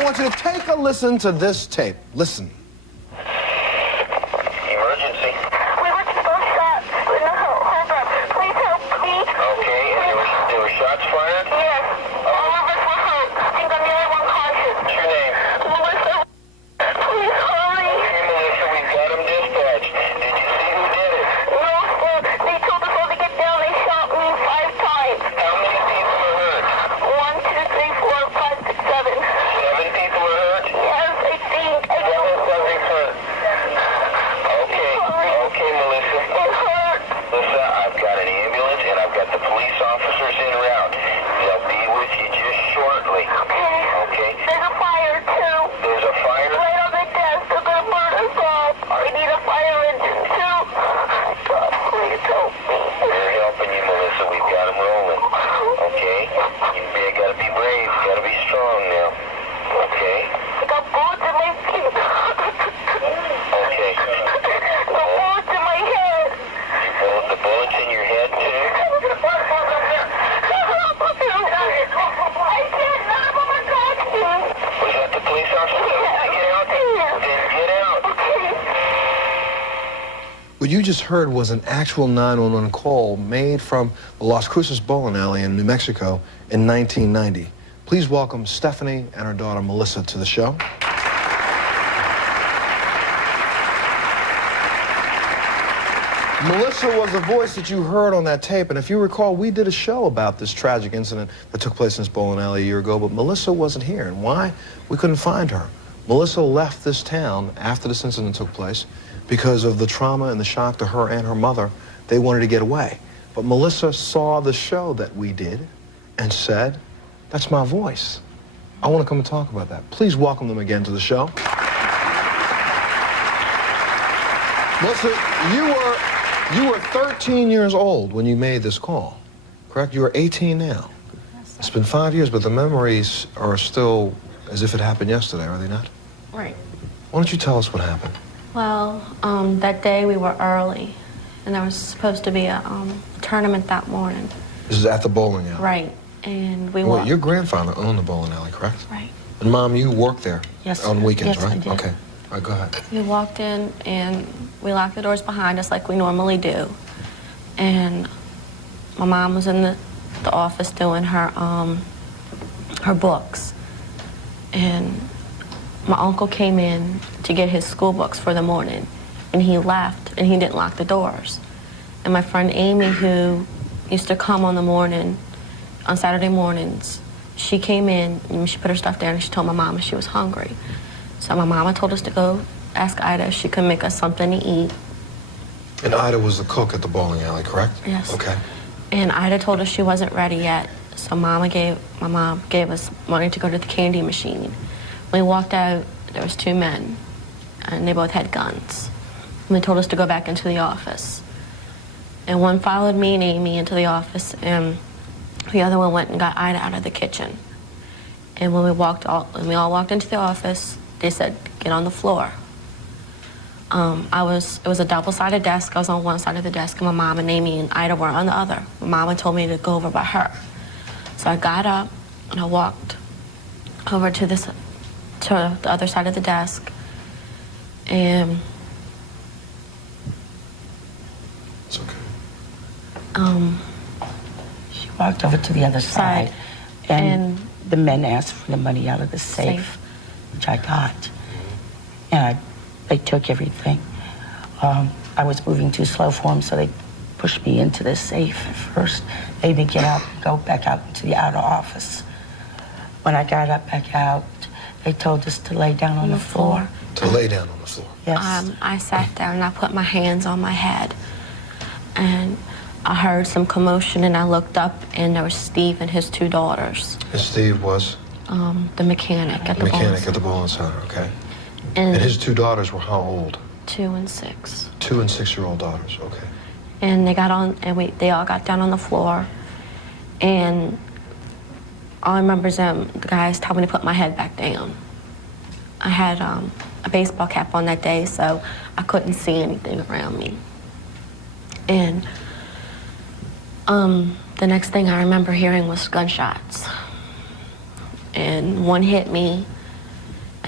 I want you to take a listen to this tape. Listen. Emergency. We were just both shot. No, hold up. Please help me. Okay, and there were shots fired? Yes. All of us were hurt. I think I'm the only one conscious. What's your name? Melissa, please hurry. Okay, Melissa, we've got him dispatched. Did you see who did it? No, sir. They told us all to get down. They shot me 5 times. How many people are hurt? 1, 2, 3, 4, 5, 6, 7. 7 people are hurt? Yes, I think. Somebody's hurt. Okay, Melissa. It hurt. Melissa, I've got an ambulance and I've got the police officers en route. They'll be with you just shortly. Okay? There's a fire, too. There's a fire? Right on the desk. They're going to burn us all. We need a fire engine, too. God, please help me. We're helping you, Melissa. We've got them rolling. Okay? You gotta be brave. You gotta be strong now. Okay? I got bullets in my feet. Okay. The bullets in my head. The bullets in your head, too? I can't laugh. Oh my God. Was that the police officer? Get out. Then get out. What you just heard was an actual 911 call made from the Las Cruces bowling alley in New Mexico in 1990. Please welcome Stephanie and her daughter Melissa to the show. Melissa was the voice that you heard on that tape, and if you recall, we did a show about this tragic incident that took place in this bowling alley a year ago, but Melissa wasn't here, and why? We couldn't find her. Melissa left this town after this incident took place because of the trauma and the shock to her and her mother. They wanted to get away. But Melissa saw the show that we did and said, that's my voice. I want to come and talk about that. Please welcome them again to the show. Melissa, you were 13 years old when you made this call, correct? You are 18 now. Yes, It's been 5 years, but the memories are still as if it happened yesterday, are they not? right. Why don't you tell us what happened? Well, that day we were early, and there was supposed to be a tournament that morning. This is at the bowling alley. Right, and we Wait, walked. your grandfather owned the bowling alley, correct? Right. And Mom, you worked there? Yes, on sir. weekends, Yes, I right? did. Okay. All right, go ahead. We walked in, and we locked the doors behind us like we normally do. And my mom was in the office doing her books. And my uncle came in to get his school books for the morning, and he left, and he didn't lock the doors. And my friend Amy, who used to come on Saturday mornings, she came in, and she put her stuff down, and she told my mama she was hungry. So my mama told us to go ask Ida if she could make us something to eat. And Ida was the cook at the bowling alley, correct? Yes. Okay. And Ida told us she wasn't ready yet, so my mom gave us money to go to the candy machine. When we walked out, there was 2 men, and they both had guns. And they told us to go back into the office. And one followed me and Amy into the office, and the other one went and got Ida out of the kitchen. And when we all walked into the office, they said, get on the floor. It was a double-sided desk. I was on one side of the desk, and my mom and Amy and Ida were on the other. My mama told me to go over by her. So I got up, and I walked over to the other side of the desk, and It's okay. She walked over to the other side, and the men asked for the money out of the safe. Which I got. And they took everything. I was moving too slow for them, so they pushed me into the safe at first. They didn't get out and go back out into the outer office. When I got up back out, they told us to lay down on the floor. To lay down on the floor. Yes. I sat down and I put my hands on my head, and I heard some commotion, and I looked up, and there was Steve and his 2 daughters. And Steve was? The mechanic at the mechanic at the bowling center, okay. And his 2 daughters were how old? 2 and 6. 2 and 6-year-old daughters, okay. And they got on, and they all got down on the floor, and all I remember is the guys told me to put my head back down. I had a baseball cap on that day, so I couldn't see anything around me. And the next thing I remember hearing was gunshots. And one hit me,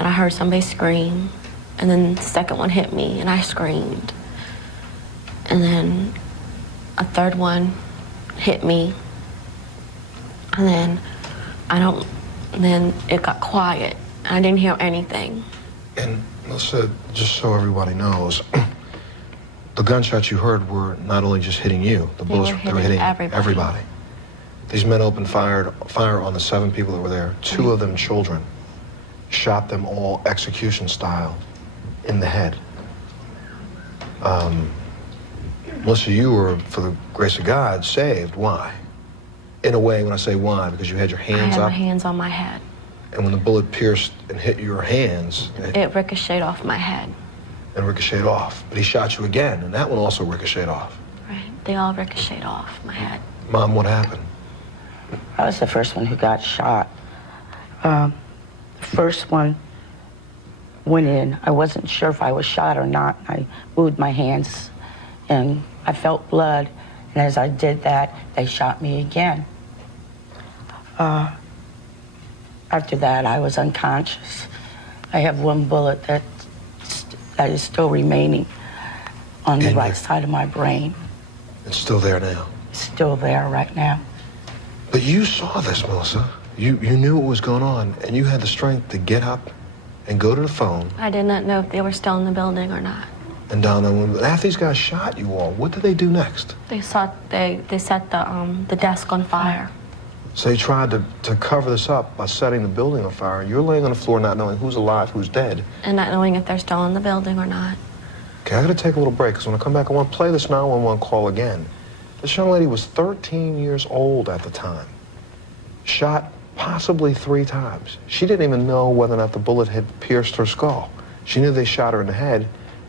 and I heard somebody scream, and then the second one hit me, and I screamed. And then a third one hit me, and then it got quiet, and I didn't hear anything. And Melissa, just so everybody knows, the gunshots you heard were not only just hitting you, the bullets they were hitting everybody. These men opened fire on the 7 people that were there, 2 of them children, shot them all execution style in the head. Melissa, you were, for the grace of God, saved. Why? In a way, when I say why, because you had your hands up. I had my hands on my head. And when the bullet pierced and hit your hands, it ricocheted off my head. And ricocheted off. But he shot you again, and that one also ricocheted off. Right. They all ricocheted off my head. Mom, what happened? I was the first one who got shot. The first one went in. I wasn't sure if I was shot or not. I moved my hands, and I felt blood. And as I did that, they shot me again. After that, I was unconscious. I have 1 bullet that is still remaining on the right side of my brain. It's still there now? It's still there right now. But you saw this, Melissa. You knew what was going on, and you had the strength to get up and go to the phone. I did not know if they were still in the building or not. And down there, after these guys shot you all, what did they do next? They set the desk on fire. So they tried to cover this up by setting the building on fire. You're laying on the floor not knowing who's alive, who's dead. And not knowing if they're still in the building or not. Okay, I gotta take a little break, because when I come back, I want to play this 911 call again. This young lady was 13 years old at the time. Shot possibly 3 times. She didn't even know whether or not the bullet had pierced her skull. She knew they shot her in the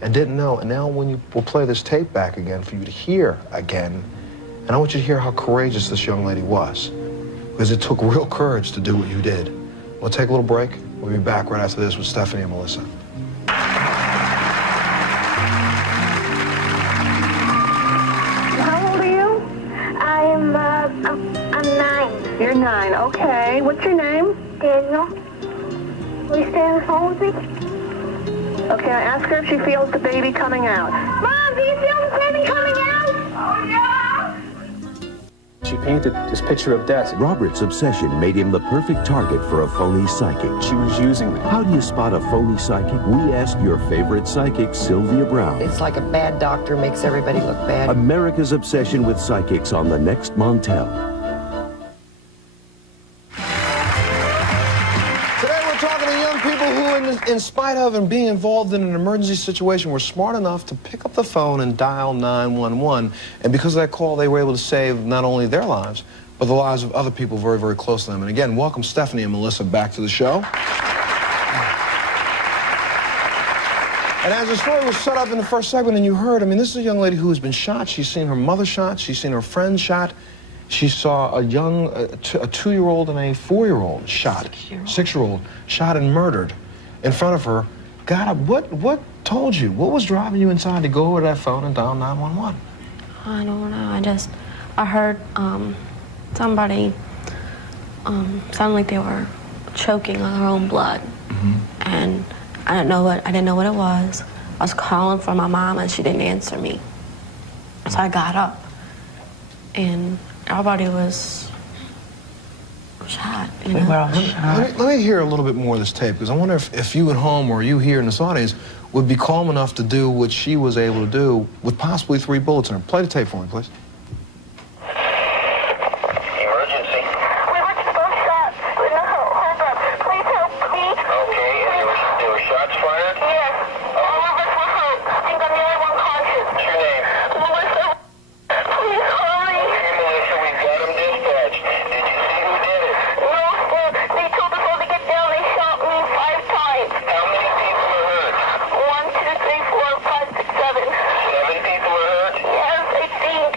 we'll didn't know. And now we'll play this tape back again for you to hear again. And I want you to hear how courageous this young lady was. Because it took real courage to do what you did. We'll take a little break. We'll be back right after this with Stephanie and Melissa. How old are you? I'm 9. You're 9, okay. What's your name? Daniel. Will you stay on the phone with me? Okay, I ask her if she feels the baby coming out. Mom, do you feel the baby coming out? Oh, yeah! She painted this picture of death. Robert's obsession made him the perfect target for a phony psychic. She was using me. How do you spot a phony psychic? We asked your favorite psychic, Sylvia Brown. It's like a bad doctor makes everybody look bad. America's obsession with psychics on the next Montel. Talking to young people who, in spite of and being involved in an emergency situation, were smart enough to pick up the phone and dial 911. And because of that call, they were able to save not only their lives, but the lives of other people very, very close to them. And again, welcome Stephanie and Melissa back to the show. And as the story was set up in the first segment, and you heard, I mean, this is a young lady who has been shot. She's seen her mother shot. She's seen her friend shot. She saw a 2-year-old and a 4-year-old shot, 6-year-old shot and murdered in front of her. God, what told you? What was driving you inside to go over to that phone and dial 911? I don't know. I heard somebody sound like they were choking on their own blood, and I didn't know what it was. I was calling for my mom and she didn't answer me, so I got up and everybody was shot, you know? We were all shot. Let me hear a little bit more of this tape, because I wonder if you at home or you here in this audience would be calm enough to do what she was able to do with possibly 3 bullets in her. Play the tape for me, please. Emergency. We were both shot. Hold up. Please help me. Okay, and there were shots fired? Yes. All of us were hurt. I think I'm the only one conscious. What's your name? Melissa, please hurry. Okay, Melissa, we've got them dispatched. Did you see who did it? No, sir. They told us all to get down. They shot me 5 times. How many people were hurt? 1, 2, 3, 4, 5, 6, 7. 7 people were hurt? Yes, I think.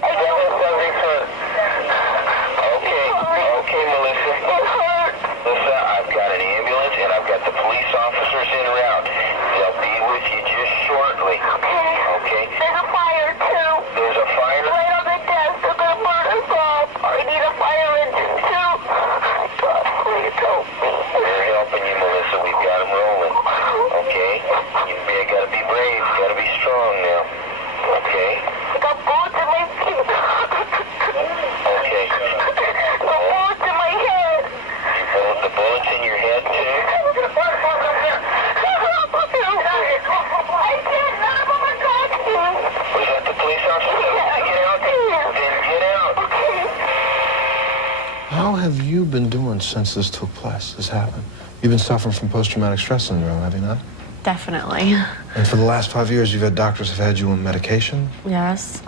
How have you been doing since this took place, this happened? You've been suffering from post-traumatic stress syndrome, have you not? Definitely. And for the last 5 years, you've had doctors have had you on medication? Yes.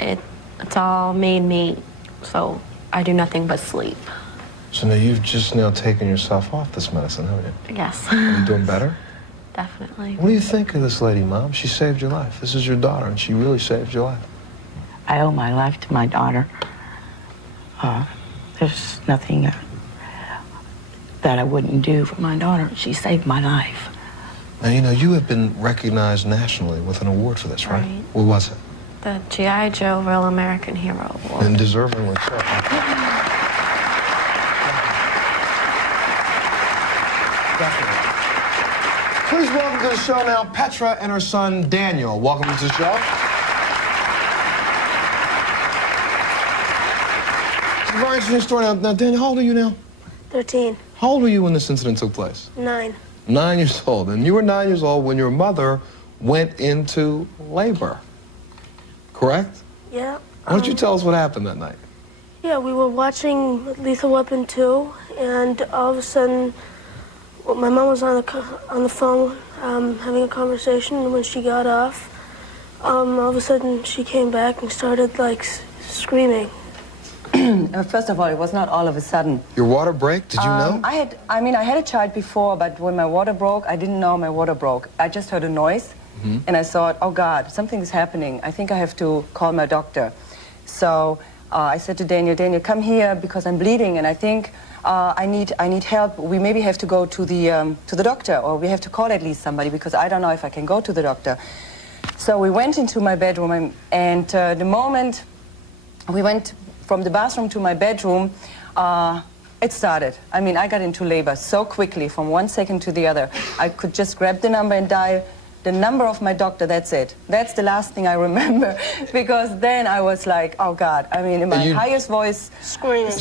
It's all made me so I do nothing but sleep. So now you've just now taken yourself off this medicine, haven't you? Yes. Are you doing better? Definitely. What do you think of this lady, Mom? She saved your life. This is your daughter, and she really saved your life. I owe my life to my daughter. There's nothing that I wouldn't do for my daughter. She saved my life. Now, you know, you have been recognized nationally with an award for this, right? Right. What was it? The G.I. Joe Real American Hero Award. And deservingly so. Definitely. Please welcome to the show now Petra and her son Daniel. Welcome to the show. It's a very interesting story. Now, Daniel, how old are you now? 13. How old were you when this incident took place? 9. 9 years old. And you were 9 years old when your mother went into labor, correct? Yeah. Why don't you tell us what happened that night? Yeah, we were watching Lethal Weapon 2, and all of a sudden, my mom was on the phone having a conversation, and when she got off, all of a sudden she came back and started like screaming. First of all, it was not all of a sudden. Your water break? Did you know? I had a child before, but when my water broke, I didn't know my water broke. I just heard a noise, and I thought, oh God, something is happening. I think I have to call my doctor. So I said to Daniel, Daniel, come here because I'm bleeding, and I think I need help. We maybe have to go to the doctor, or we have to call at least somebody because I don't know if I can go to the doctor. So we went into my bedroom, and the moment we went from the bathroom to my bedroom, it started. I mean, I got into labor so quickly from 1 second to the other. I could just grab the number and dial the number of my doctor, that's it. That's the last thing I remember, because then I was like, oh God, I mean, in my highest voice, screaming.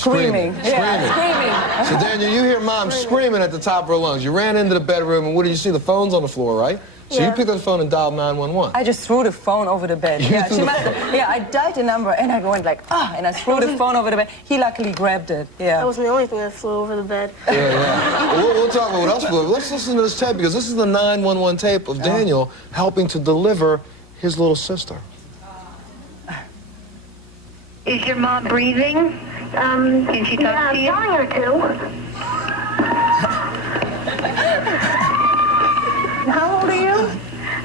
Yeah, screaming. So Daniel, you hear Mom screaming at the top of her lungs. You ran into the bedroom, and what did you see? The phone's on the floor, right? So you picked up the phone and dialed 911. I just threw the phone over the bed. I dialed the number, and I went like, and I threw the phone over the bed. He luckily grabbed it, That wasn't the only thing that flew over the bed. Yeah. We'll talk about what else flew over. Let's listen to this tape, because this is the 911 tape of Daniel helping to deliver his little sister. Is your mom breathing? Can she talk to you? I'm telling her to. How old are you?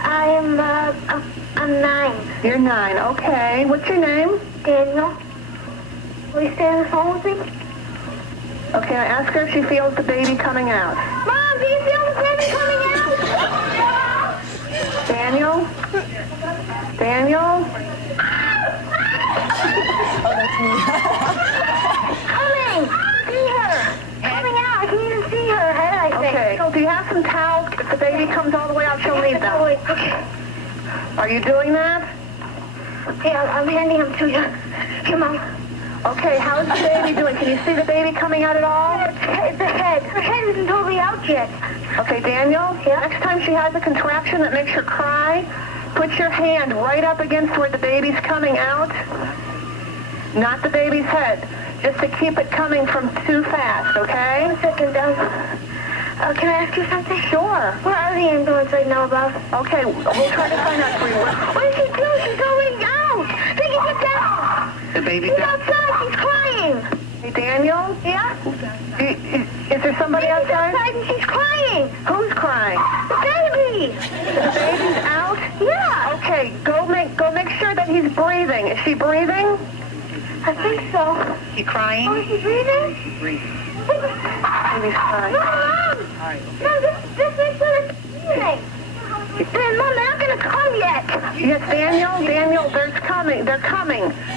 I'm 9. You're 9, okay. What's your name? Daniel. Will you stay on the phone with me? Okay, I ask her if she feels the baby coming out. Mom, do you feel the baby coming out? Daniel? Daniel? Oh, that's me. Coming! See her! Coming out! I can even see her head, I think. Okay, so do you have some towels? If the baby comes all the way out, she'll need them. Okay. Are you doing that? Okay, I'm handing him to you. Here, Mom. Okay, how's the baby doing? Can you see the baby coming out at all? It's the head. Her head isn't totally out yet. Okay, Daniel, next time she has a contraction that makes her cry, put your hand right up against where the baby's coming out. Not the baby's head. Just to keep it coming from too fast, okay? 1 second, can I ask you something? Sure. Where are the ambulance I know about? Okay, we'll try to find out for you. What did she do? She's going out! Vicky, get down! The baby's outside. She's crying. Hey, Daniel? Yeah? Is there somebody outside? Outside and she's crying. Who's crying? The baby. The baby's out? Yeah. Okay, go make sure that he's breathing. Is she breathing? I think so. She crying? Oh, is she breathing? She's breathing. Baby's crying. No, Mom. All right, okay. No, this makes her breathing. Man, Mom, they're not going to come yet. Yes, Daniel, they're coming.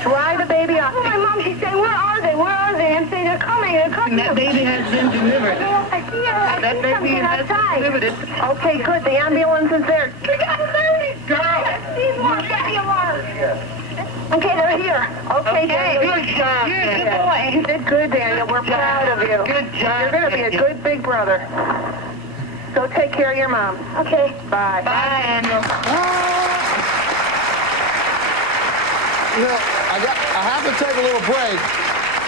Dry the baby off. Oh, my mom, she's saying, where are they? Where are they? And saying, they're coming. And that baby has been delivered. I see her. I That see baby something has outside. been delivered. Okay, good. The ambulance is there. We got the baby. Girl. These one, baby alarm. Okay, they're here. Okay, Daniel. Good job. You're a good boy. You did good, Daniel. We're proud of you. Good job. You're going to be a good big brother. Go take care of your mom. Okay. Bye. Bye, Daniel. You know, I have to take a little break.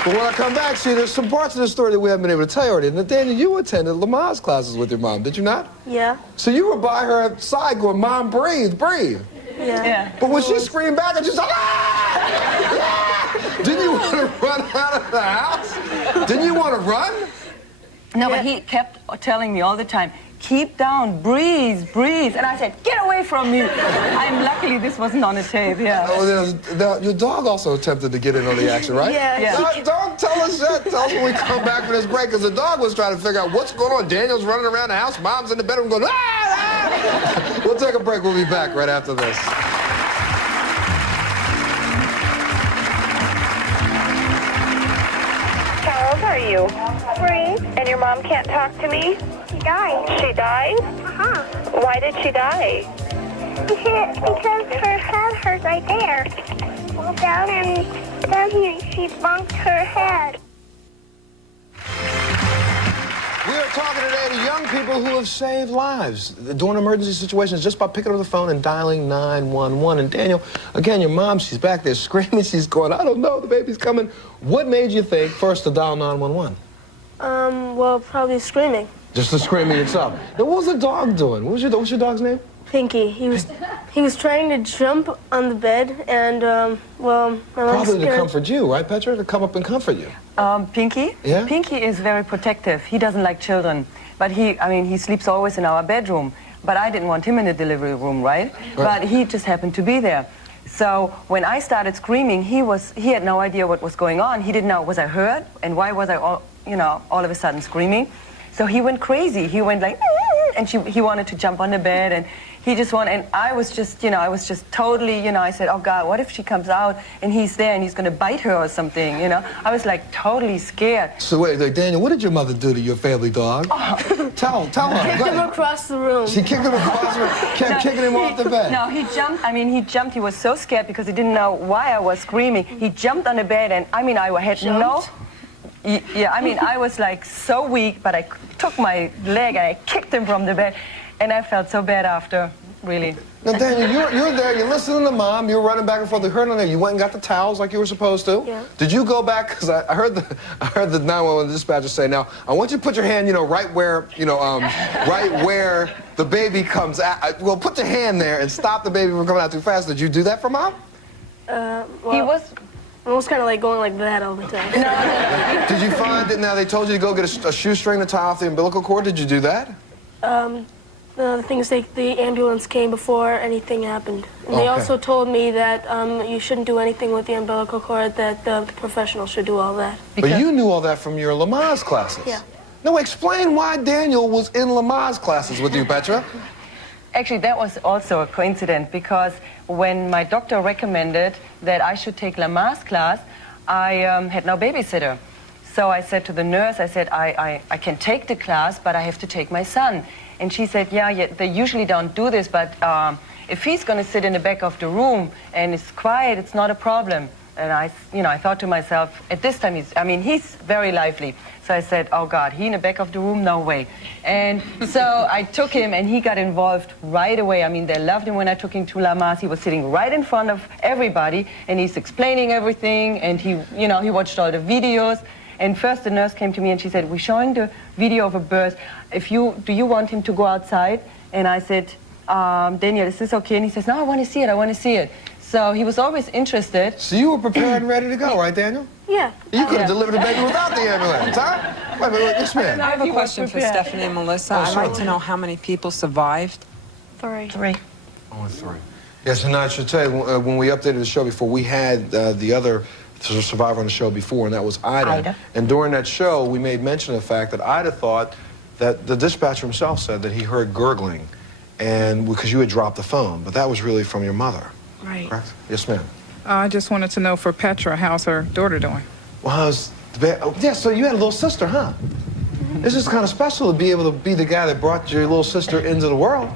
But when I come back, see, there's some parts of the story that we haven't been able to tell you already. Nathaniel, you attended Lamaze classes with your mom, did you not? Yeah. So you were by her side going, Mom, breathe, breathe. Yeah. But when she screamed back and she's like, ah! Didn't you want to run out of the house? Didn't you want to run? No, but he kept telling me all the time, keep down, breathe, breathe. And I said, get away from me. Luckily this wasn't on a tape, yeah. Oh, your dog also attempted to get in on the action, right? Yeah. Don't tell us that. Tell us when we come back from this break, because the dog was trying to figure out what's going on. Daniel's running around the house, Mom's in the bedroom going, ah, ah. We'll take a break. We'll be back right after this. How old are you? 3. And your mom can't talk to me? She died. She died? Uh-huh. Why did she die? Because her head hurt right there. Down here, she bumped her head. We are talking today to young people who have saved lives during emergency situations just by picking up the phone and dialing 911. And Daniel, again, your mom, she's back there screaming. She's going, I don't know, the baby's coming. What made you think first to dial 911? Well, probably screaming. Just the screaming itself. Now, what was the dog doing? What's your dog's name? Pinky. He was trying to jump on the bed, and well, my mom Probably to comfort you, right, Petra? To come up and comfort you. Pinky? Yeah? Pinky is very protective. He doesn't like children. But he sleeps always in our bedroom. But I didn't want him in the delivery room, right? But he just happened to be there. So when I started screaming, he had no idea what was going on. He didn't know, was I hurt? And why was I all of a sudden screaming? So he went crazy. He went like, and he wanted to jump on the bed, and he just wanted, and I was just totally, I said, oh God, what if she comes out and he's there and he's going to bite her or something, I was like totally scared. So wait, Daniel, what did your mother do to your family dog? Oh. Tell her. Kicked him across the room. She kicked him across the room, kept kicking him off the bed. No, he jumped. He was so scared because he didn't know why I was screaming. He jumped on the bed, and I had no... Yeah, I was like so weak, but I took my leg and I kicked him from the bed, and I felt so bad after, really. Now, Daniel, you're there, you're listening to Mom, you're running back and forth, you heard on there, you went and got the towels like you were supposed to. Yeah. Did you go back, because I heard the 911 dispatcher say, now, I want you to put your hand, right where, right where the baby comes out. Well, put your hand there and stop the baby from coming out too fast. Did you do that for Mom? Well, He was... I was kind of like going like that all the time. Did you find that now they told you to go get a shoestring to tie off the umbilical cord? Did you do that? The thing is, the ambulance came before anything happened. And they also told me that you shouldn't do anything with the umbilical cord, that the professional should do all that. But you knew all that from your Lamaze classes. Yeah. No, explain why Daniel was in Lamaze classes with you, Petra. Actually, that was also a coincidence, because when my doctor recommended that I should take Lamaze class, I had no babysitter. So I said to the nurse, I said, I can take the class, but I have to take my son. And she said, yeah, they usually don't do this, but if he's going to sit in the back of the room and it's quiet, it's not a problem. And I thought to myself, at this time, he's very lively. So I said, oh God, he in the back of the room? No way. And so I took him, and he got involved right away. They loved him when I took him to Lamaze. He was sitting right in front of everybody, and he's explaining everything, and he watched all the videos. And first the nurse came to me and she said, we're showing the video of a birth. Do you want him to go outside? And I said, Daniel, is this okay? And he says, no, I want to see it. So he was always interested. So you were prepared and ready to go, right, Daniel? Yeah. You could have delivered the baby without the ambulance, huh? Wait a minute, this man. I have a question for Stephanie and Melissa. I'd like to know how many people survived. 3. 3. Only 3. Yes, and I should tell you, when we updated the show before, we had the other survivor on the show before, and that was Ida. And during that show, we made mention of the fact that Ida thought that the dispatcher himself said that he heard gurgling, and because you had dropped the phone, but that was really from your mother. Right. Correct? Yes, ma'am. I just wanted to know for Petra, how's her daughter doing? Well, yeah, so you had a little sister, huh? This is kind of special to be able to be the guy that brought your little sister into the world,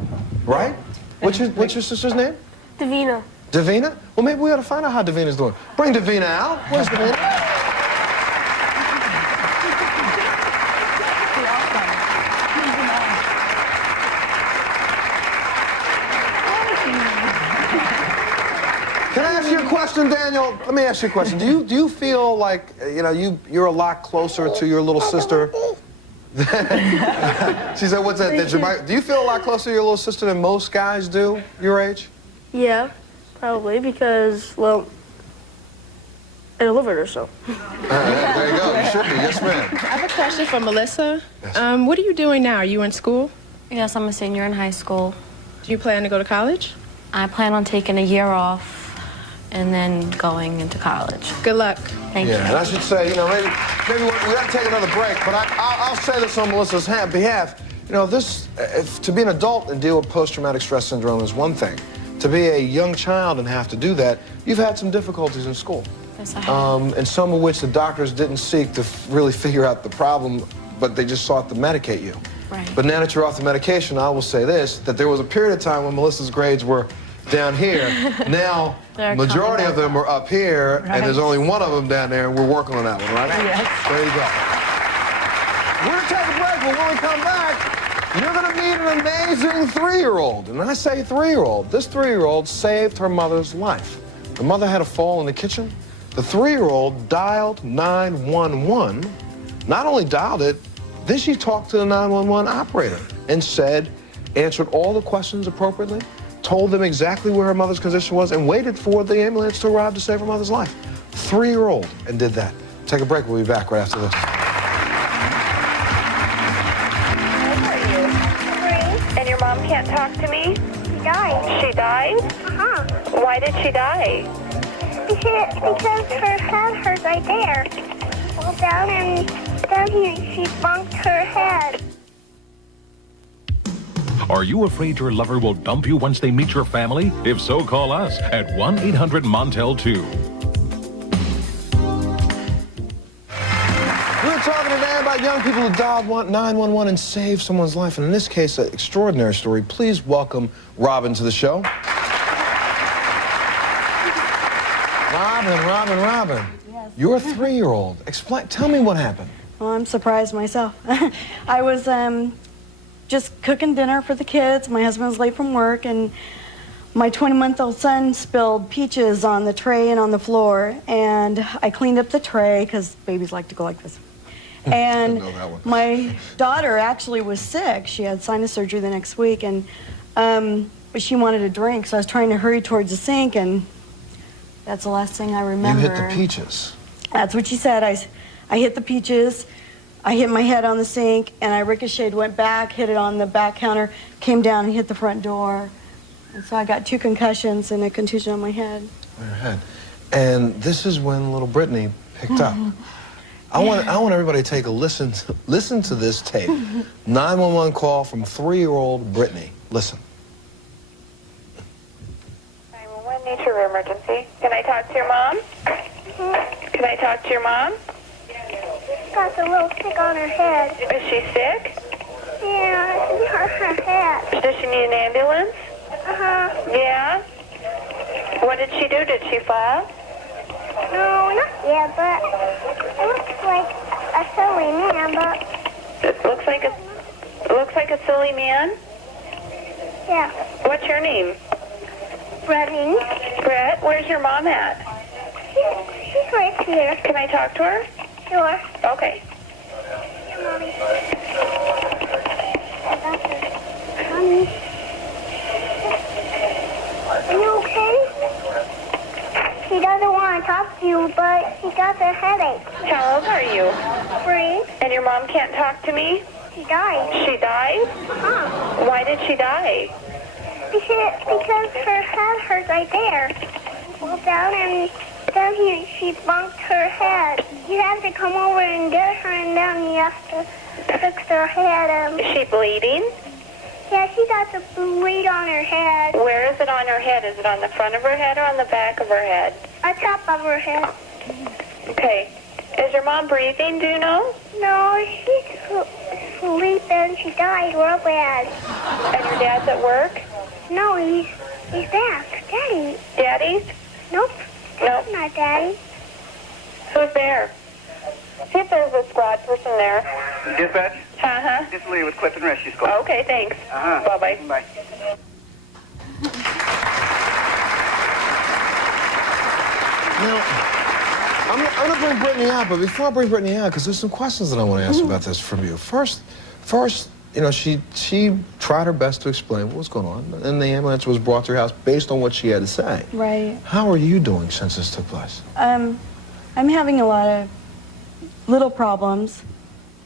right? What's your sister's name? Davina. Davina? Well, maybe we ought to find out how Davina's doing. Bring Davina out. Where's Davina? Can I ask you a question? question, Daniel. Let me ask you a question. Do you feel like you're a lot closer to your little sister? She said, "What's that?" Do you feel a lot closer to your little sister than most guys do your age? Yeah, probably because I delivered her, so. There you go. You should be. Yes, ma'am. I have a question for Melissa. Yes. What are you doing now? Are you in school? Yes, I'm a senior in high school. Do you plan to go to college? I plan on taking a year off and then going into college. Good luck. Thank you. Yeah, and I should say, maybe we got to take another break, but I'll say this on Melissa's behalf. To be an adult and deal with post-traumatic stress syndrome is one thing. To be a young child and have to do that, you've had some difficulties in school. Yes, I have. And some of which the doctors didn't seek to really figure out the problem, but they just sought to medicate you. Right. But now that you're off the medication, I will say this, that there was a period of time when Melissa's grades were down here. Now, majority of them are up here, and there's only one of them down there, and we're working on that one, right? Yes. There you go. We're going to take a break, but when we come back, you're going to meet an amazing 3-year-old. And I say 3-year-old. This 3-year-old saved her mother's life. The mother had a fall in the kitchen. The 3-year-old dialed 911. Not only dialed it, then she talked to the 911 operator and answered all the questions appropriately, told them exactly where her mother's condition was, and waited for the ambulance to arrive to save her mother's life. 3-year-old, and did that. Take a break. We'll be back right after this. And your mom can't talk to me? She died. She died? Uh-huh. Why did she die? Because her head hurt right there. Well, down here, she bumped her head. Are you afraid your lover will dump you once they meet your family? If so, call us at 1-800-MONTEL-2. We're talking today about young people who dialed 911 and saved someone's life. And in this case, an extraordinary story. Please welcome Robin to the show. Robin. Yes. You're a 3-year-old. Tell me what happened. Well, I'm surprised myself. I was just cooking dinner for the kids. My husband was late from work, and my 20-month-old son spilled peaches on the tray and on the floor, and I cleaned up the tray because babies like to go like this. And my daughter actually was sick. She had sinus surgery the next week, and she wanted a drink, so I was trying to hurry towards the sink, and that's the last thing I remember. You hit the peaches. That's what she said. I hit the peaches. I hit my head on the sink, and I ricocheted, went back, hit it on the back counter, came down and hit the front door. And so I got 2 concussions and a contusion on my head. On your head. And this is when little Brittany picked up. I want everybody to take a listen to this tape. 911 call from 3-year-old Brittany. Listen. 911, nature of emergency. Can I talk to your mom? Can I talk to your mom? She's got a little stick on her head. Is she sick? Yeah, she hurt her head. Does she need an ambulance? Uh-huh. Yeah? What did she do? Did she fall? No, not yet, but it looks like a silly man, but... It looks like a silly man? Yeah. What's your name? Brittany. Brett, where's your mom at? She's right here. Can I talk to her? Sure. Okay. Here, Mommy. Mommy. Are you okay? She doesn't want to talk to you, but she got a headache. How old are you? 3. And your mom can't talk to me? She died. She died? Huh. Why did she die? Because her head hurt right there. Well, down here, she bumped her head. You have to come over and get her, and then you have to fix her head. Is she bleeding? Yeah, she got the bleed on her head. Where is it on her head? Is it on the front of her head or on the back of her head? On top of her head. Okay. Is your mom breathing, do you know? No, she's sleeping. She died real bad. And your dad's at work? No, he's back. Daddy. Daddy? Nope. Nope. Not Daddy. Who's there? See if there's a squad person there. Dispatch? Uh-huh. This is Lee with Clifton Rescue Squad. Okay, thanks. Uh-huh. Bye-bye. Bye. Now, I'm going to bring Brittany out, but before I bring Brittany out, because there's some questions that I want to ask about this from you. First, you know, she tried her best to explain what was going on, and the ambulance was brought to her house based on what she had to say. Right. How are you doing since this took place? I'm having a lot of little problems,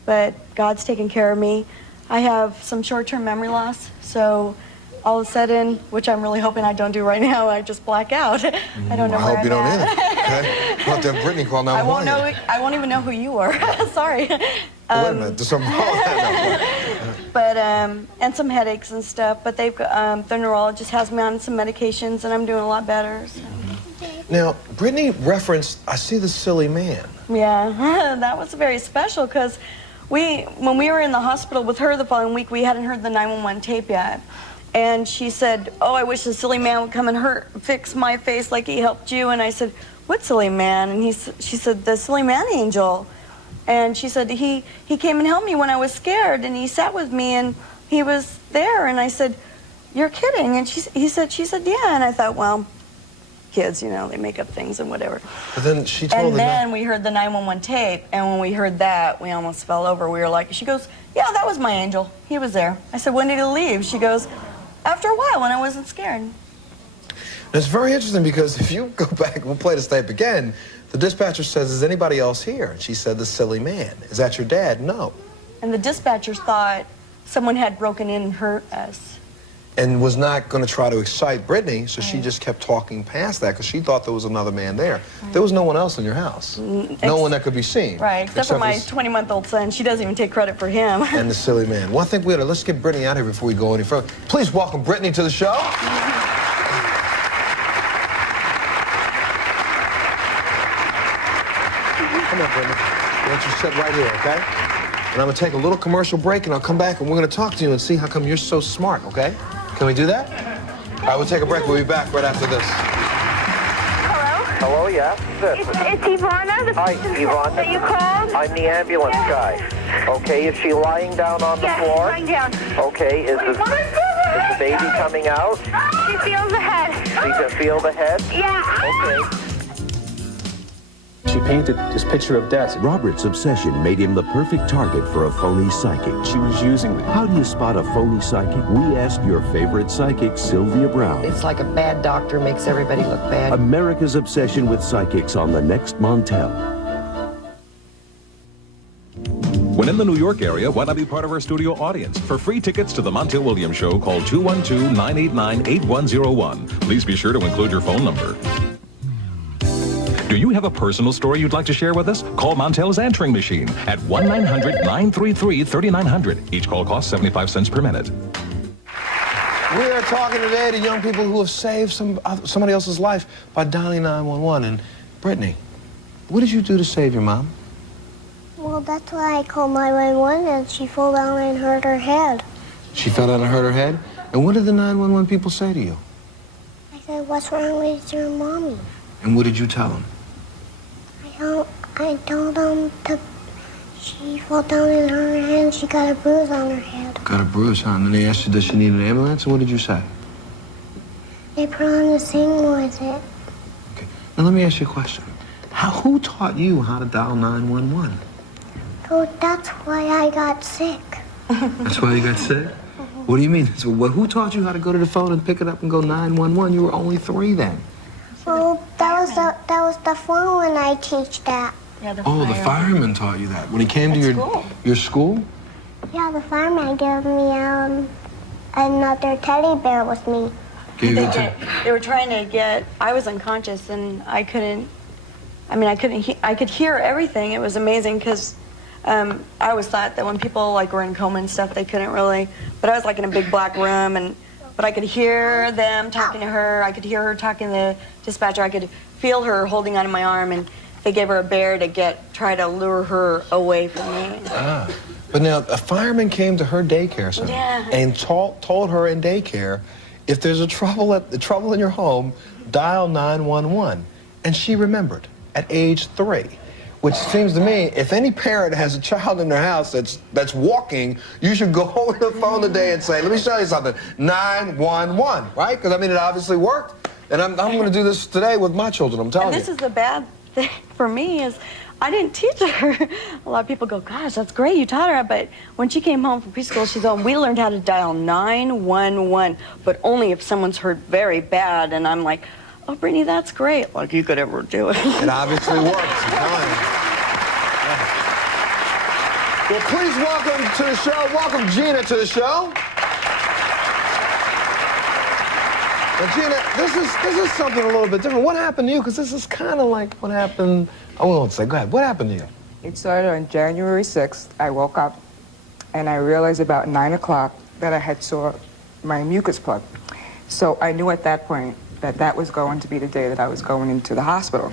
but God's taking care of me. I have some short-term memory loss, so all of a sudden, which I'm really hoping I don't do right now, I just black out. I don't know where I hope you don't I'm at. either. Okay? I'll have to have Brittany call 911. I won't even know who you are. Sorry. Wait a minute, there's something wrong with that. But and some headaches and stuff. But they've the neurologist has me on some medications, and I'm doing a lot better. So. Now, Brittany referenced, I see the silly man. Yeah, that was very special because when we were in the hospital with her the following week, we hadn't heard the 911 tape yet. And she said, oh, I wish the silly man would come and fix my face like he helped you. And I said, what silly man? And she said, the silly man angel. And she said, he came and helped me when I was scared, and he sat with me, and he was there. And I said, you're kidding? And she said, yeah. And I thought, well, kids, you know, they make up things and whatever. But then she told And then we heard the 911 tape, and when we heard that, we almost fell over. We were like, she goes, yeah, that was my angel. He was there. I said, when did he leave? She goes, after a while, when I wasn't scared. It's very interesting because if you go back, we'll play this tape again, the dispatcher says, is anybody else here? And she said, the silly man. Is that your dad? No. And the dispatchers thought someone had broken in and hurt us. And was not going to try to excite Brittany, so she just kept talking past that because she thought there was another man there. There was no one else in your house. No one that could be seen. Right, except for my 20-month-old son. She doesn't even take credit for him. And the silly man. Well, I think let's get Brittany out here before we go any further. Please welcome Brittany to the show. Come on, Brittany. Why don't you sit right here, okay? And I'm going to take a little commercial break, and I'll come back, and we're going to talk to you and see how come you're so smart, okay? Can we do that? All right, we'll take a break. We'll be back right after this. Hello, yeah? It's Ivana, Hi, Ivana. that you called? I'm the ambulance guy. Okay, is she lying down on the floor? Lying down. Okay, is the baby coming out? She feels the head. She can feel the head? Yeah. Okay. She painted this picture of death. Robert's obsession made him the perfect target for a phony psychic. She was using me. How do you spot a phony psychic? We asked your favorite psychic, Sylvia Brown. It's like a bad doctor makes everybody look bad. America's obsession with psychics on the next Montel. When in the New York area, why not be part of our studio audience? For free tickets to the Montel Williams Show, call 212-989-8101. Please be sure to include your phone number. Do you have a personal story you'd like to share with us? Call Montel's answering machine at 1-900-933-3900. Each call costs 75 cents per minute. We are talking today to young people who have saved somebody else's life by dialing 911. And Brittany, what did you do to save your mom? Well, that's why I called 911, and she fell down and hurt her head. She fell down and hurt her head? And what did the 911 people say to you? I said, what's wrong with your mommy? And what did you tell them? I told them she fell down and hurt her head, and she got a bruise on her head. Got a bruise, huh? And then they asked you, does she need an ambulance? And what did you say? They put on the same with it. Okay. Now let me ask you a question. Who taught you how to dial 911? So that's why I got sick. That's why you got sick? What do you mean? So, who taught you how to go to the phone and pick it up and go 911? You were only 3 then. Well, that was the phone when I teach that. Yeah, the the fireman taught you that. When he came to your school? Yeah, the fireman gave me another teddy bear with me. They were trying to get, I was unconscious, and I could hear everything. It was amazing because I always thought that when people like were in coma and stuff, they couldn't really, but I was like in a big black room, but I could hear them talking to her. I could hear her talking to the dispatcher. I could feel her holding onto my arm, and they gave her a bear to try to lure her away from me. But now a fireman came to her daycare center and told her in daycare, if there's a trouble in your home, dial 911. And she remembered at age 3. Which seems to me, if any parent has a child in their house that's walking, you should go over the phone today and say, let me show you something, 911, right? Because, I mean, it obviously worked. And I'm going to do this today with my children, I'm telling And you. this is the bad thing for me is I didn't teach her. A lot of people go, gosh, that's great, you taught her. But when she came home from preschool, she said, we learned how to dial 911, but only if someone's hurt very bad. And I'm like, oh, Brittany, that's great. Like you could ever do it. It obviously works, I'm telling you. Yeah. Well, please welcome to the show, welcome Gina to the show. Now, Gina, this is something a little bit different. What happened to you? Because this is kind of like what happened, I won't say, go ahead. What happened to you? It started on January 6th. I woke up and I realized about 9 o'clock that I had sore my mucus plug. So I knew at that point that that was going to be the day that I was going into the hospital.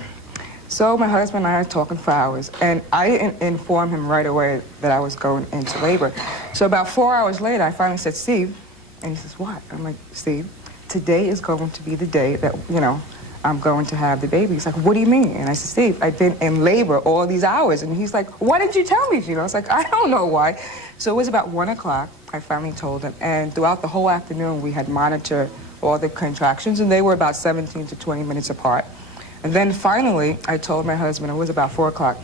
So my husband and I were talking for hours, and I didn't inform him right away that I was going into labor. So about 4 hours later, I finally said, Steve, and he says, what? I'm like, Steve, today is going to be the day that, you know, I'm going to have the baby. He's like, what do you mean? And I said, Steve, I've been in labor all these hours. And he's like, why didn't you tell me, Gina? I was like, I don't know why. So it was about 1 o'clock. I finally told him. And throughout the whole afternoon, we had monitored all the contractions, and they were about 17 to 20 minutes apart. And then finally, I told my husband, it was about 4 o'clock,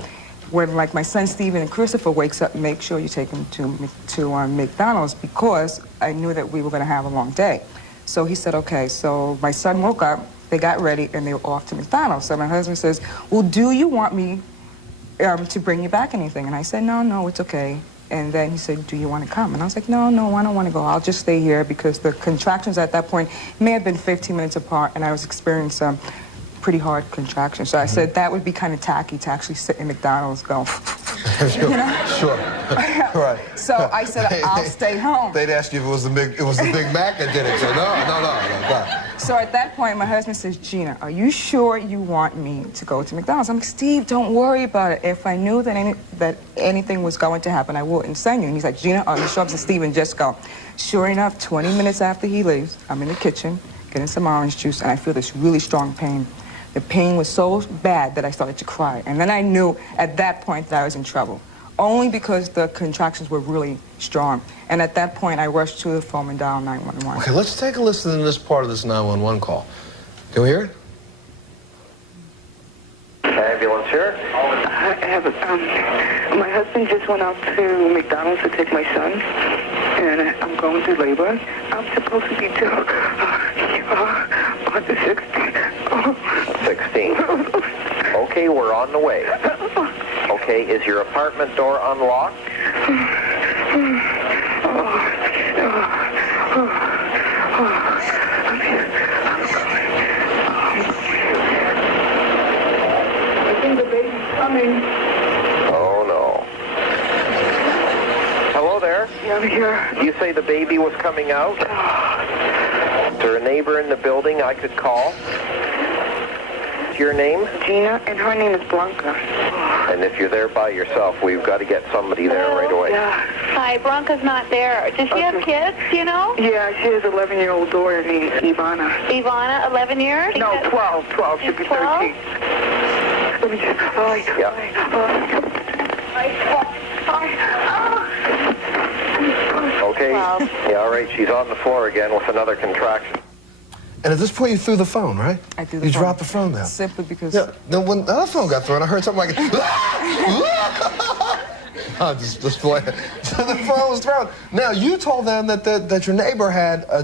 when like my son Steven and Christopher wakes up, make sure you take him to McDonald's, because I knew that we were going to have a long day. So he said, okay. So my son woke up, they got ready, and they were off to McDonald's. So my husband says, well, do you want me to bring you back anything? And I said, no, it's okay. And then he said, do you want to come? And I was like, no, I don't want to go. I'll just stay here, because the contractions at that point may have been 15 minutes apart, and I was experiencing some pretty hard contractions. So I said that would be kind of tacky to actually sit in McDonald's going, Sure. you know? Sure. Right. So I said, I'll stay home. They'd ask you if it was the Big Mac that did it. So no. So at that point, my husband says, Gina, are you sure you want me to go to McDonald's? I'm like, Steve, don't worry about it. If I knew that anything was going to happen, I wouldn't send you. And he's like, Gina, are you sure? I said, Steven, just go. Sure enough, 20 minutes after he leaves, I'm in the kitchen getting some orange juice, and I feel this really strong pain. The pain was so bad that I started to cry. And then I knew at that point that I was in trouble, only because the contractions were really strong. And at that point, I rushed to the phone and dialed 911. Okay, let's take a listen to this part of this 911 call. Can we hear it? Ambulance here. I have my husband just went out to McDonald's to take my son, and I'm going through labor. I'm supposed to be due on the 16th. 16. Okay, we're on the way. Okay, is your apartment door unlocked? I think the baby's coming. Oh, no. Hello there? Yeah, I'm here. You say the baby was coming out? Is there a neighbor in the building I could call? Your name? Gina, and her name is Blanca. And if you're there by yourself, we've got to get somebody there right away. Yeah. Hi, Bronca's not there. Does she have kids, you know? Yeah, she has an 11-year-old daughter named Ivana. Ivana, 11 years? No, 12. She'll be 13. Let me just... Okay. Yeah, all right. She's on the floor again with another contraction. And at this point, you threw the phone, right? I threw the You phone. dropped the phone down. Simply because... Yeah. Then when the other phone got thrown, I heard something like... Oh, just play it. So the phone was thrown. Now, you told them that your neighbor had a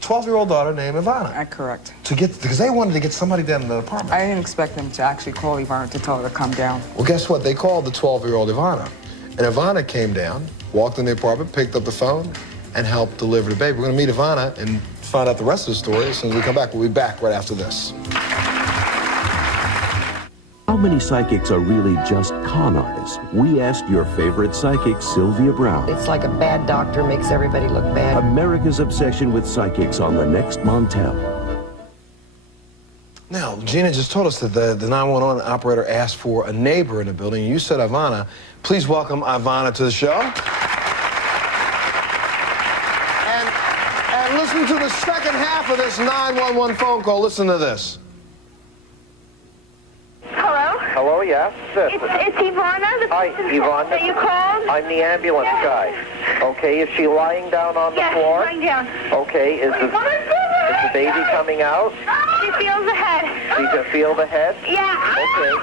12-year-old daughter named Ivana. Correct. Because they wanted to get somebody down in the apartment. I didn't expect them to actually call Ivana to tell her to come down. Well, guess what? They called the 12-year-old Ivana. And Ivana came down, walked in the apartment, picked up the phone, and helped deliver the baby. We're going to meet Ivana and find out the rest of the story as soon as we come back. We'll be back right after this. How many psychics are really just con artists? We asked your favorite psychic, Sylvia Brown. It's like a bad doctor makes everybody look bad. America's obsession with psychics on the next Montel. Now, Gina just told us that the 911 operator asked for a neighbor in the building. You said Ivana. Please welcome Ivana to the show. And listen to the second half of this 911 phone call. Listen to this. Hello? Hello, yes? It's Ivana, the Hi, Yvonne. that you called? I'm the ambulance guy. Okay, is she lying down on the floor? Yes, lying down. Okay, is the baby coming out? She feels You can feel the head? Yeah. Okay.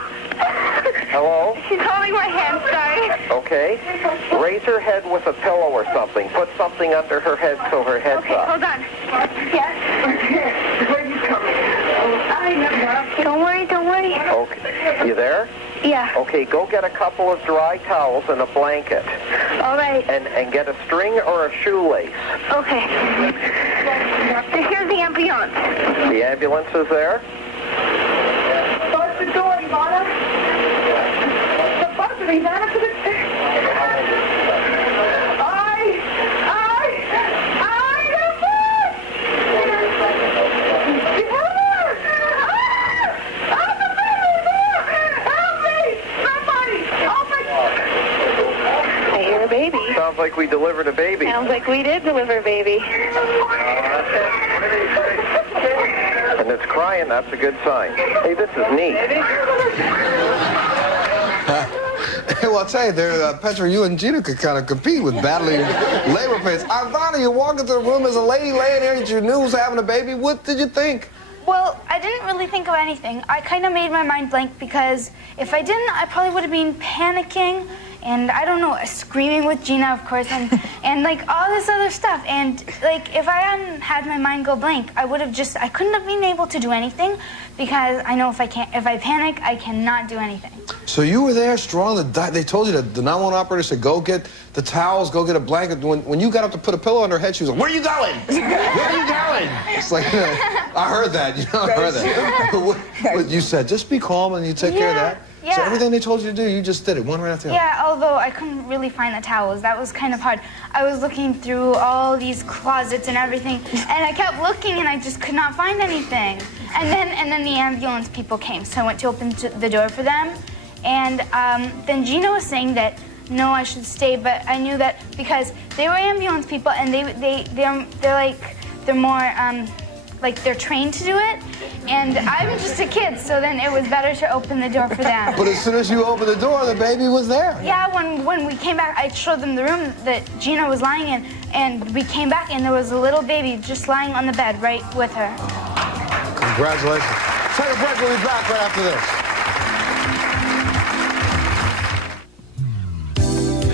Hello? She's holding my hand, sorry. Okay. Raise her head with a pillow or something. Put something under her head so her head's Okay, up. hold on. Yes. Don't worry, don't worry. Okay. You there? Yeah. Okay, go get a couple of dry towels and a blanket. All right. And get a string or a shoelace. Okay. So here's the ambulance. The ambulance is there? Close the door, Ivana. The buzzer, Ivana, to the... Baby. Sounds like we delivered a baby. Sounds like we did deliver a baby. And it's crying, that's a good sign. Hey, this is neat. Hey, well, I'll tell you, Petra, you and Gina could kind of compete with battling labor pains. Ivana, you walk into the room, there's a lady laying there that you knew was having a baby. What did you think? Well, I didn't really think of anything. I kind of made my mind blank because if I didn't, I probably would have been panicking and, I don't know, screaming with Gina, of course, and like all this other stuff. And like if I hadn't had my mind go blank, I couldn't have been able to do anything because I know if I panic, I cannot do anything. So you were there strong. They told you that the 911 operator said, go get the towels, go get a blanket. When you got up to put a pillow on her head, she was like, where are you going? Where are you going? It's like, I heard that, I heard that. But you said, just be calm and you take care of that. Yeah. So everything they told you to do, you just did it, one right after the other. Yeah, although I couldn't really find the towels. That was kind of hard. I was looking through all these closets and everything, and I kept looking and I just could not find anything. And then the ambulance people came, so I went to open the door for them. And then Gina was saying that, no, I should stay, but I knew that because they were ambulance people and they're more, like they're trained to do it. And I'm just a kid, so then it was better to open the door for them. But as soon as you opened the door, the baby was there. Yeah, when we came back, I showed them the room that Gina was lying in, and we came back and there was a little baby just lying on the bed right with her. Congratulations. Take a break, we'll be back right after this.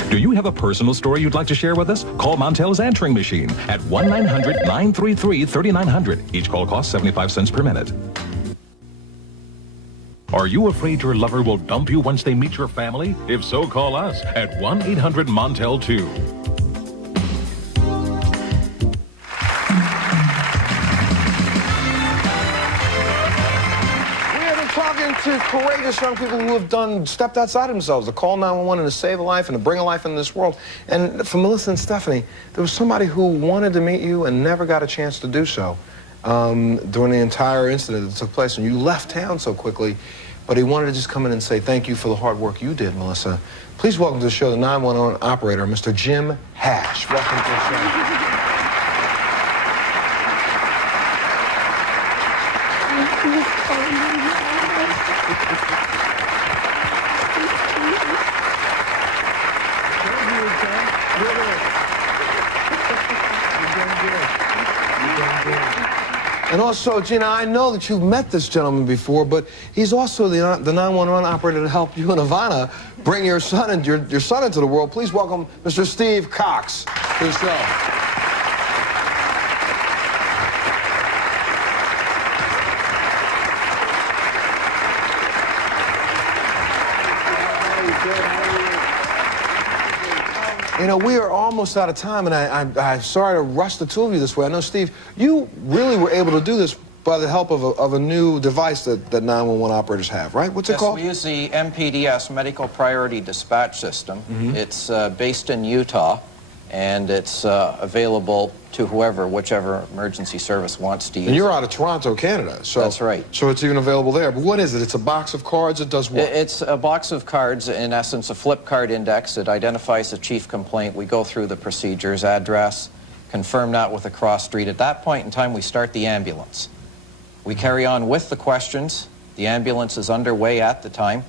Do you have a personal story you'd like to share with us? Call Montel's answering machine at 1-900-933-3900. Each call costs 75 cents per minute. Are you afraid your lover will dump you once they meet your family? If so, call us at 1-800-MONTEL-2. Talking to courageous young people who have stepped outside themselves to call 911 and to save a life and to bring a life into this world. And for Melissa and Stephanie, there was somebody who wanted to meet you and never got a chance to do so during the entire incident that took place. And you left town so quickly, but he wanted to just come in and say thank you for the hard work you did, Melissa. Please welcome to the show the 911 operator, Mr. Jim Hash. Welcome to the show. And also, Gina, I know that you've met this gentleman before, but he's also the 911 operator to help you and Ivana bring your son and your son into the world. Please welcome Mr. Steve Cox to the show. You know, we are almost out of time, and I'm sorry to rush the two of you this way. I know, Steve, you really were able to do this by the help of a new device that 911 operators have, right? What's it called? Yes, we use the MPDS, Medical Priority Dispatch System. It's based in Utah, and it's available to whichever emergency service wants to use it. And you're out of Toronto, Canada. So, that's right. So it's even available there. But what is it? It's a box of cards. It does what? It's a box of cards, in essence, a flip card index. It identifies the chief complaint. We go through the procedures, address, confirm that with a cross street. At that point in time, we start the ambulance. We carry on with the questions. The ambulance is underway at the time.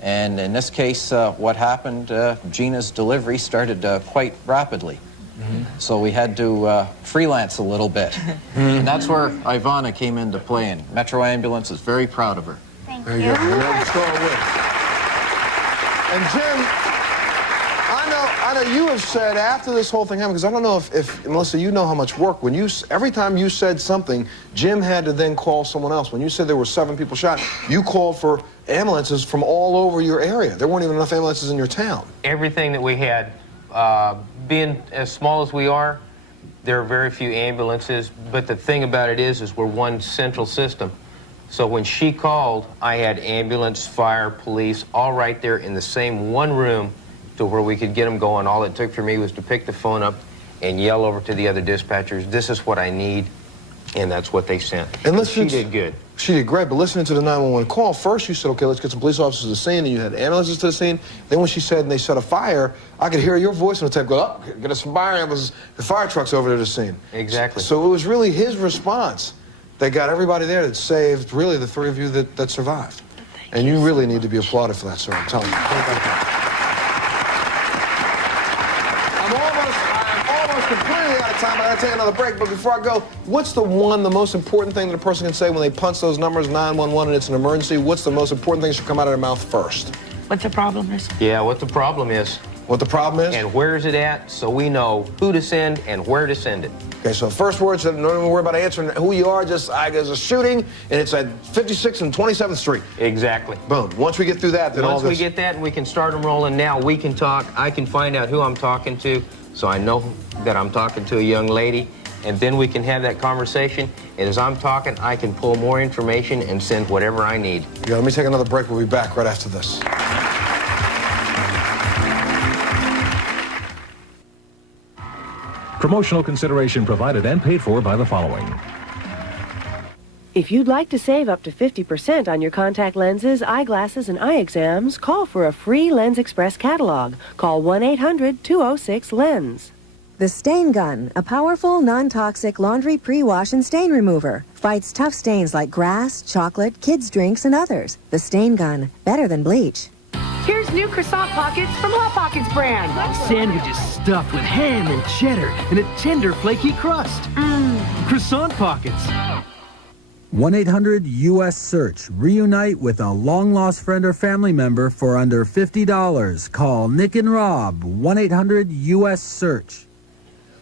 And in this case, what happened, Gina's delivery started quite rapidly. So we had to freelance a little bit. And that's where Ivana came into play, and Metro Ambulance is very proud of her. Thank There you go. And let's go with. And Jim, I know you have said after this whole thing happened, because I don't know if Melissa, you know how much work, when you, every time you said something, Jim had to then call someone else. When you said there were 7 people shot, you called for ambulances from all over your area. There weren't even enough ambulances in your town. Everything that we had, being as small as we are, there are very few ambulances, but the thing about it is we're one central system. So when she called, I had ambulance, fire, police, all right there in the same one room to where we could get them going. All it took for me was to pick the phone up and yell over to the other dispatchers, this is what I need, and that's what they sent. And she did good. She did great, but listening to the 911 call, first you said, okay, let's get some police officers to the scene, and you had ambulances to the scene. Then when she said, and they set a fire, I could hear your voice on the tape go, oh, get us some fire ambulances, the fire trucks over to the scene. Exactly. So it was really his response that got everybody there that saved, really, the 3 of you that survived. And you really need to be applauded for that, sir, I'm telling you. I'm almost completely out of time. I gotta take another break, but before I go, what's the most important thing that a person can say when they punch those numbers, 911, and it's an emergency? What's the most important thing that should come out of their mouth first? What the problem is? Yeah, what the problem is. What the problem is? And where is it at, so we know who to send and where to send it. Okay, so first words, don't even worry about answering who you are, just there's a shooting, and it's at 56th and 27th Street. Exactly. Boom. Once we get through that, then Once we get that and we can start them rolling, now we can talk. I can find out who I'm talking to, so I know that I'm talking to a young lady, and then we can have that conversation, and as I'm talking, I can pull more information and send whatever I need. Yeah, let me take another break. We'll be back right after this. Promotional consideration provided and paid for by the following. If you'd like to save up to 50% on your contact lenses, eyeglasses, and eye exams, call for a free Lens Express catalog. Call 1-800-206-LENS. The Stain Gun, a powerful, non-toxic laundry pre-wash and stain remover. Fights tough stains like grass, chocolate, kids' drinks, and others. The Stain Gun, better than bleach. Here's new croissant pockets from Hot Pockets brand. Sandwiches stuffed with ham and cheddar and a tender, flaky crust. Croissant pockets. 1-800-US-SEARCH. Reunite with a long-lost friend or family member for under $50. Call Nick and Rob. 1-800-US-SEARCH.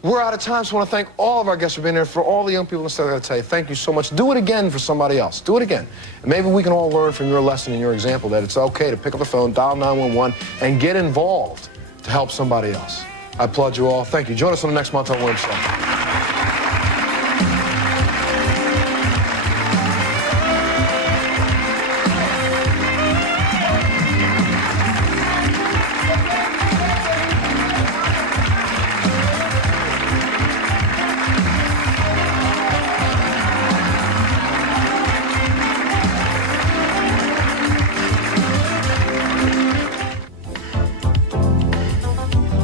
We're out of time, so I want to thank all of our guests for being here. For all the young people instead, I got to tell you, thank you so much. Do it again for somebody else. Do it again. And maybe we can all learn from your lesson and your example that it's okay to pick up the phone, dial 911, and get involved to help somebody else. I applaud you all. Thank you. Join us on the next Montel Williams Show.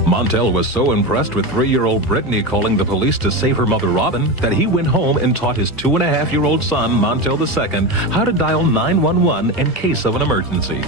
Montel was so impressed with 3-year-old Brittany calling the police to save her mother Robin that he went home and taught his 2.5-year-old son, Montel II, how to dial 911 in case of an emergency.